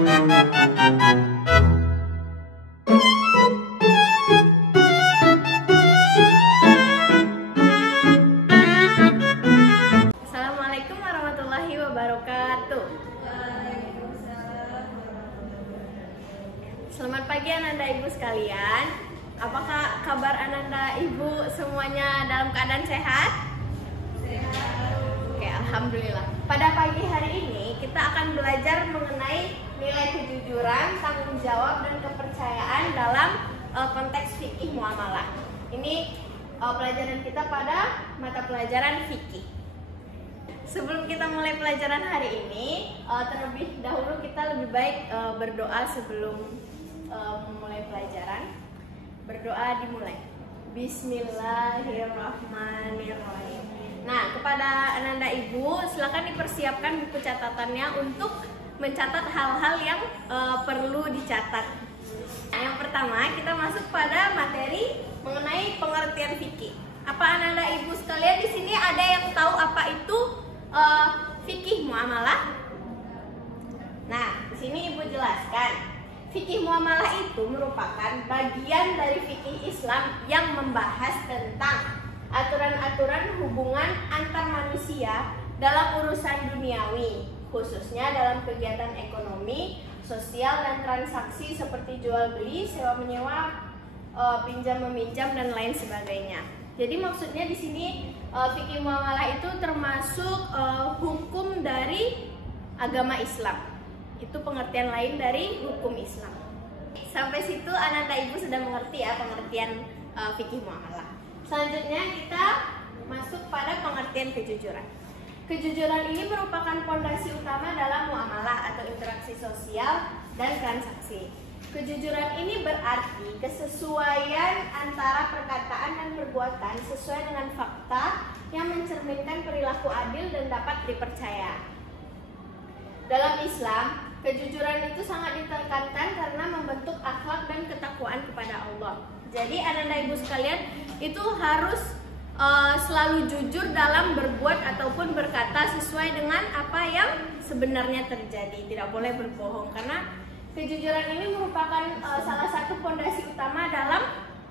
Assalamualaikum warahmatullahi wabarakatuh. Selamat pagi Ananda Ibu sekalian. Apakah kabar Ananda Ibu semuanya dalam keadaan sehat? Oke, alhamdulillah. Pada pagi hari ini kita akan belajar mengenai nilai kejujuran, tanggung jawab, dan kepercayaan dalam konteks fikih muamalah. Ini pelajaran kita pada mata pelajaran fikih. Sebelum kita mulai pelajaran hari ini, terlebih dahulu kita lebih baik berdoa sebelum memulai pelajaran. Berdoa dimulai. Bismillahirrahmanirrahim. Nah, kepada Ananda Ibu, silakan dipersiapkan buku catatannya untuk mencatat hal-hal yang perlu dicatat. Nah, yang pertama kita masuk pada materi mengenai pengertian fikih. Apa Ananda Ibu sekalian di sini ada yang tahu apa itu fikih muamalah? Nah, di sini Ibu jelaskan. Fikih muamalah itu merupakan bagian dari fikih Islam yang membahas tentang aturan-aturan hubungan antar manusia dalam urusan duniawi, khususnya dalam kegiatan ekonomi, sosial, dan transaksi seperti jual beli, sewa menyewa, pinjam meminjam, dan lain sebagainya. Jadi maksudnya di sini fikih muamalah itu termasuk hukum dari agama Islam. Itu pengertian lain dari hukum Islam. Sampai situ Ananda Ibu sudah mengerti ya pengertian fikih muamalah. Selanjutnya kita masuk pada pengertian kejujuran. Kejujuran ini merupakan fondasi utama dalam muamalah atau interaksi sosial dan transaksi. Kejujuran ini berarti kesesuaian antara perkataan dan perbuatan sesuai dengan fakta yang mencerminkan perilaku adil dan dapat dipercaya. Dalam Islam, kejujuran itu sangat ditekankan karena membentuk akhlak dan ketakwaan kepada Allah. Jadi Ananda Ibu sekalian itu harus selalu jujur dalam berbuat ataupun berkata sesuai dengan apa yang sebenarnya terjadi. Tidak boleh berbohong karena kejujuran ini merupakan salah satu fondasi utama dalam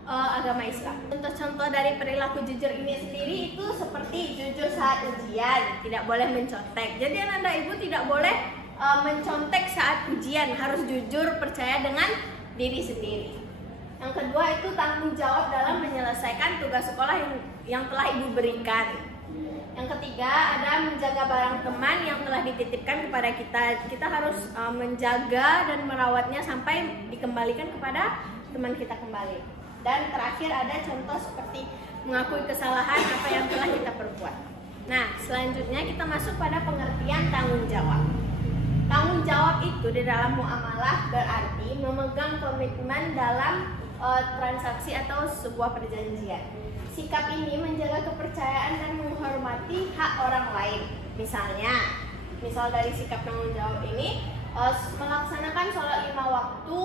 agama Islam. Contoh-contoh dari perilaku jujur ini sendiri itu seperti jujur saat ujian, tidak boleh mencontek. Jadi Ananda Ibu tidak boleh mencontek saat ujian, harus jujur, percaya dengan diri sendiri. Yang kedua itu tanggung jawab dalam menyelesaikan tugas sekolah yang telah Ibu berikan. Yang ketiga ada menjaga barang teman yang telah dititipkan kepada kita. Kita harus menjaga dan merawatnya sampai dikembalikan kepada teman kita kembali. Dan terakhir ada contoh seperti mengakui kesalahan apa yang telah kita perbuat. Nah, selanjutnya kita masuk pada pengertian tanggung jawab. Tanggung jawab itu di dalam muamalah berarti memegang komitmen dalam transaksi atau sebuah perjanjian. Sikap ini menjaga kepercayaan dan menghormati hak orang lain. Misal dari sikap tanggung jawab ini melaksanakan sholat 5 waktu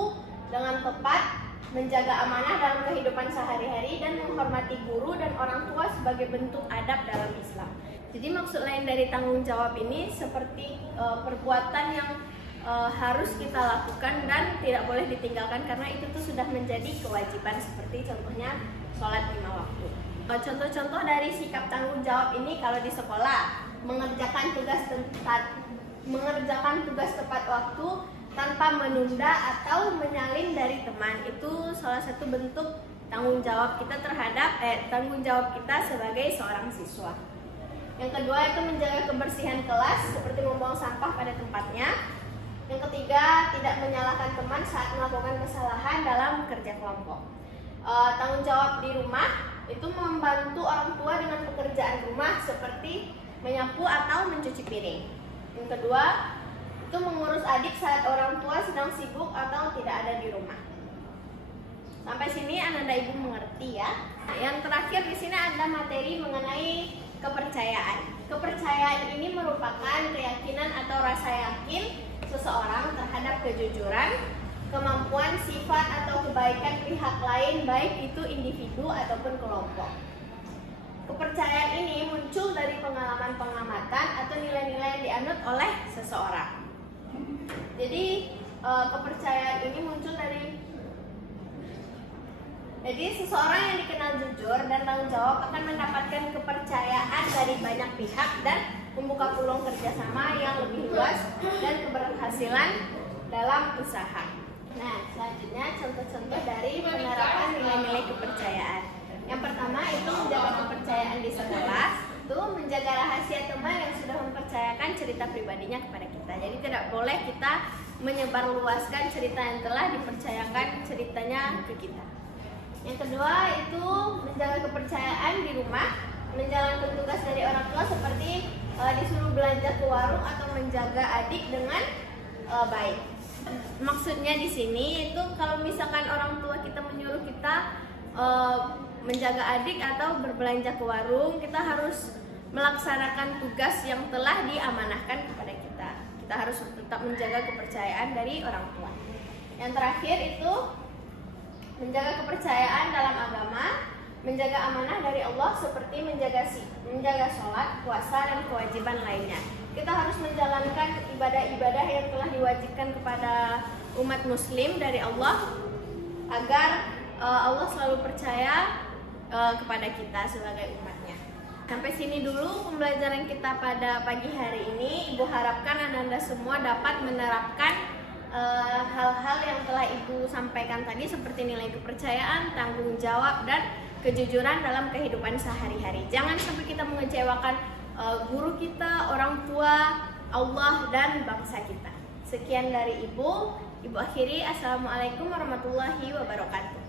dengan tepat, menjaga amanah dalam kehidupan sehari-hari, dan menghormati guru dan orang tua sebagai bentuk adab dalam Islam. Jadi maksud lain dari tanggung jawab ini seperti perbuatan yang harus kita lakukan dan tidak boleh ditinggalkan karena itu tuh sudah menjadi kewajiban, seperti contohnya sholat 5 waktu. Contoh-contoh dari sikap tanggung jawab ini kalau di sekolah, mengerjakan tugas tepat waktu tanpa menunda atau menyalin dari teman, itu salah satu bentuk tanggung jawab kita terhadap tanggung jawab kita sebagai seorang siswa. Yang kedua itu menjaga kebersihan kelas seperti membuang sampah pada tempatnya. Yang ketiga tidak menyalahkan teman saat melakukan kesalahan dalam kerja kelompok. Tanggung jawab di rumah itu membantu orang tua dengan pekerjaan rumah seperti menyapu atau mencuci piring. Yang kedua itu mengurus adik saat orang tua sedang sibuk atau tidak ada di rumah. Sampai sini Ananda Ibu mengerti ya. Yang terakhir di sini ada materi mengenai kepercayaan. Kepercayaan ini merupakan keyakinan atau rasa yakin seseorang terhadap kejujuran, kemampuan, sifat, atau kebaikan pihak lain, baik itu individu ataupun kelompok. Kepercayaan ini muncul dari pengalaman pengamatan atau nilai-nilai yang dianut oleh seseorang. Jadi kepercayaan ini muncul dari, jadi seseorang yang dikenal jujur dan tanggung jawab akan mendapatkan kepercayaan dari banyak pihak dan membuka peluang kerjasama yang lebih luas dan keberhasilan dalam usaha. Nah, selanjutnya contoh-contoh dari penerapan nilai-nilai kepercayaan. Yang pertama itu menjaga kepercayaan di sekolah, itu menjaga rahasia teman yang sudah mempercayakan cerita pribadinya kepada kita. Jadi tidak boleh kita menyebarluaskan cerita yang telah dipercayakan ceritanya ke kita. Yang kedua itu menjaga kepercayaan di rumah, menjalankan tugas dari orang tua seperti disuruh belanja ke warung atau menjaga adik dengan baik. Maksudnya di sini itu kalau misalkan orang tua kita menyuruh kita menjaga adik atau berbelanja ke warung, kita harus melaksanakan tugas yang telah diamanahkan kepada kita. Kita harus tetap menjaga kepercayaan dari orang tua. Yang terakhir itu menjaga kepercayaan dalam agama, menjaga amanah dari Allah seperti menjaga sholat, puasa, dan kewajiban lainnya. Kita harus menjalankan ibadah-ibadah yang telah diwajibkan kepada umat muslim dari Allah agar Allah selalu percaya kepada kita sebagai umatnya. Sampai sini dulu pembelajaran kita pada pagi hari ini. Ibu harapkan Anda semua dapat menerapkan hal-hal yang telah Ibu sampaikan tadi seperti nilai kepercayaan, tanggung jawab, dan kejujuran dalam kehidupan sehari-hari. Jangan sampai kita mengecewakan guru kita, orang tua, Allah, dan bangsa kita. Sekian dari Ibu. Ibu akhiri. Assalamualaikum warahmatullahi wabarakatuh.